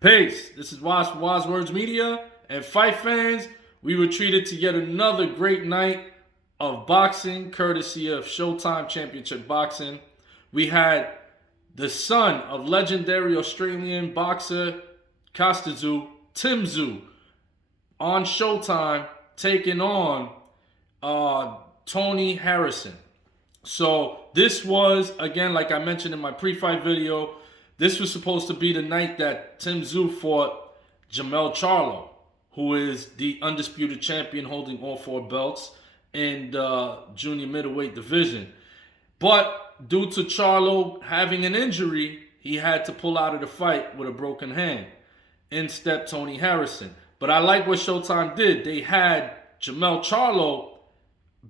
Peace. This is Waz for Waz Words Media. And fight fans, we were treated to yet another great night of boxing, courtesy of Showtime Championship Boxing. We had the son of legendary Australian boxer Tszyu, on Showtime taking on Tony Harrison. So this was, again, like I mentioned in my pre-fight video, this was supposed to be the night that Tszyu fought Charlo, who is the undisputed champion holding all four belts in the junior middleweight division. But due to Charlo having an injury, he had to pull out of the fight with a broken hand. In stepped Tony Harrison. But I like what Showtime did. They had Charlo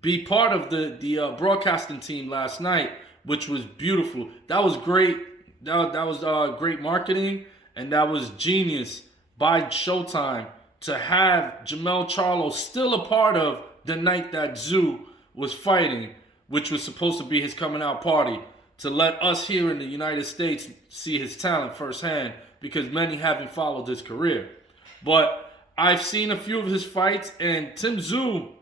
be part of the broadcasting team last night, which was beautiful. That was great. That was great marketing, and that was genius by Showtime to have Charlo still a part of the night that Tszyu was fighting, which was supposed to be his coming out party, to let us here in the United States see his talent firsthand, because many haven't followed his career. But I've seen a few of his fights, and Tszyu,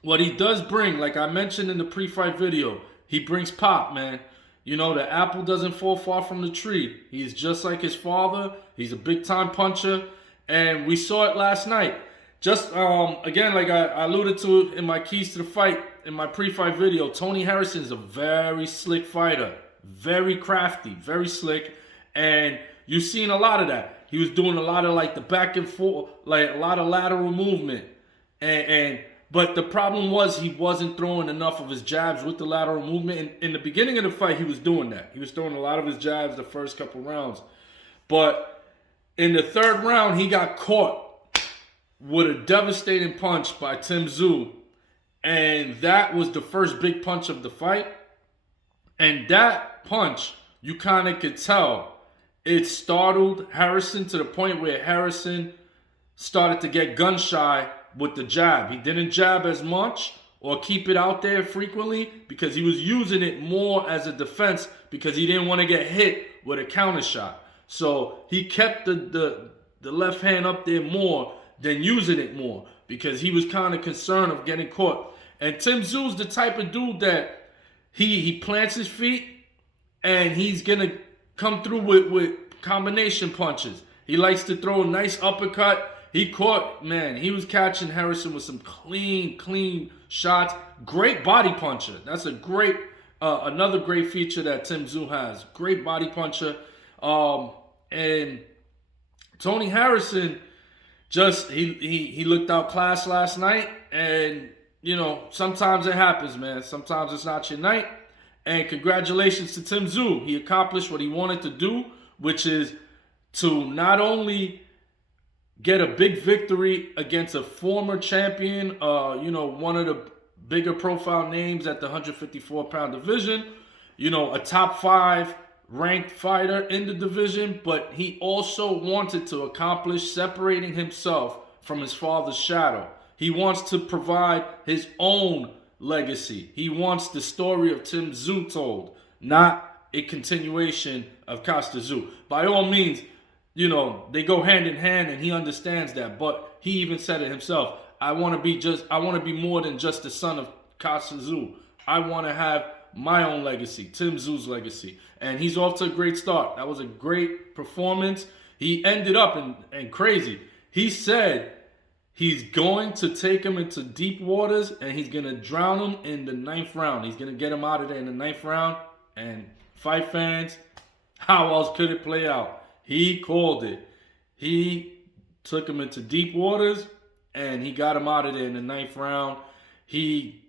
what he does bring, like I mentioned in the pre-fight video, he brings pop, man. You know, the apple doesn't fall far from the tree. He's just like his father. He's a big-time puncher, and we saw it last night. Just, again, like I alluded to in my keys to the fight, in my pre-fight video, Tony Harrison is a very slick fighter. Very crafty, very slick, and you've seen a lot of that. He was doing a lot of, like, the back and forth, like, a lot of lateral movement, but the problem was he wasn't throwing enough of his jabs with the lateral movement. And in the beginning of the fight, he was doing that. He was throwing a lot of his jabs the first couple rounds. But in the third round, he got caught with a devastating punch by Tszyu. And that was the first big punch of the fight. And that punch, you kind of could tell, it startled Harrison to the point where Harrison started to get gun shy with the jab. He didn't jab as much or keep it out there frequently because he was using it more as a defense because he didn't want to get hit with a counter shot. So he kept the left hand up there more than using it more because he was kind of concerned of getting caught. And Tszyu's the type of dude that he plants his feet and he's going to come through with combination punches. He likes to throw a nice uppercut. He caught, man, he was catching Harrison with some clean shots. Great body puncher. That's a great, another great feature that Tszyu has. Great body puncher. And Tony Harrison just, he looked out class last night. And, you know, sometimes it happens, man. Sometimes it's not your night. And congratulations to Tszyu. He accomplished what he wanted to do, which is to not only get a big victory against a former champion, you know, one of the bigger profile names at the 154-pound division, you know, a top 5 ranked fighter in the division, but he also wanted to accomplish separating himself from his father's shadow. He wants to provide his own legacy. He wants the story of Tszyu told, not a continuation of Tszyu. By all means, you know, they go hand in hand, and he understands that. But he even said it himself. I want to be more than just the son of Tszyu. I want to have my own legacy, Tszyu's legacy. And he's off to a great start. That was a great performance. He ended up in crazy. He said he's going to take him into deep waters, and he's going to drown him in the 9th round. He's going to get him out of there in the 9th round. And fight fans, how else could it play out? He called it. He took him into deep waters, and he got him out of there in the 9th round. He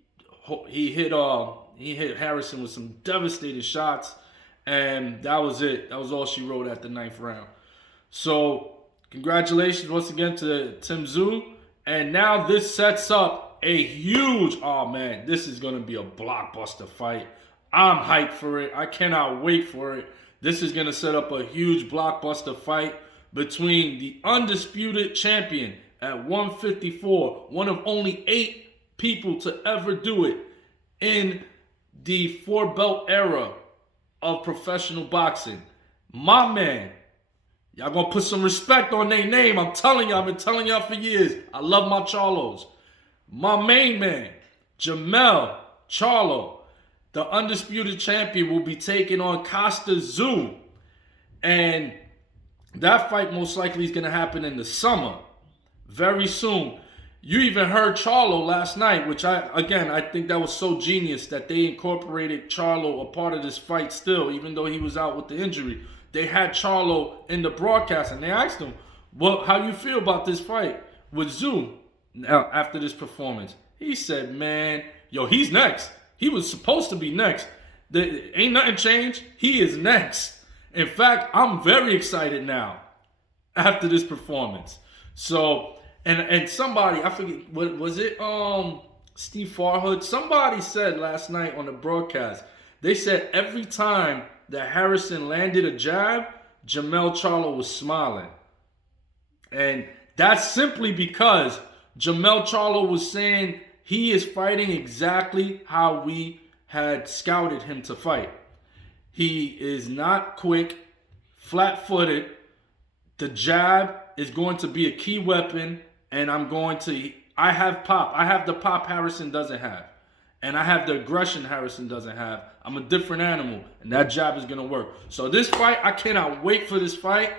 hit Harrison with some devastating shots, and that was it. That was all she wrote at the 9th round. So congratulations once again to Tszyu. And now this sets up a huge, oh man, this is going to be a blockbuster fight. I'm hyped for it. I cannot wait for it. This is going to set up a huge blockbuster fight between the undisputed champion at 154, one of only 8 people to ever do it in the 4-belt era of professional boxing. My man, Y'all gonna put some respect on their name. I'm telling y'all, I've been telling y'all for years. I love my Charlos. My main man, Jamel Charlo, the undisputed champion, will be taking on Tszyu. And that fight most likely is gonna happen in the summer, very soon. You even heard Charlo last night, which I think that was so genius that they incorporated Charlo a part of this fight still, even though he was out with the injury. They had Charlo in the broadcast and they asked him, well, how you feel about this fight with Tszyu now after this performance? He said, man, yo, he's next. He was supposed to be next. Ain't nothing changed. He is next. In fact, I'm very excited now after this performance. So, and somebody, I forget, what was it? Steve Farhood. Somebody said last night on the broadcast, they said every time that Harrison landed a jab, Jamel Charlo was smiling. And that's simply because Jamel Charlo was saying he is fighting exactly how we had scouted him to fight. He is not quick, flat-footed. The jab is going to be a key weapon, and I have pop. I have the pop Harrison doesn't have. And I have the aggression Harrison doesn't have. I'm a different animal, and that jab is going to work. So this fight, I cannot wait for this fight.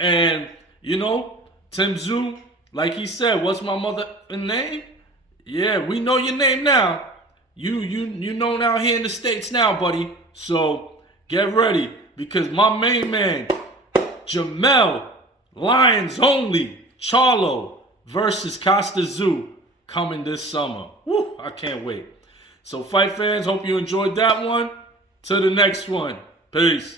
And, you know, Tszyu, like he said, what's my mother's name? Yeah, we know your name now. You know now here in the States now, buddy. So get ready, because my main man, Jamel, Lions only, Charlo versus Tszyu coming this summer. Woo, I can't wait. So fight fans, hope you enjoyed that one. To the next one. Peace.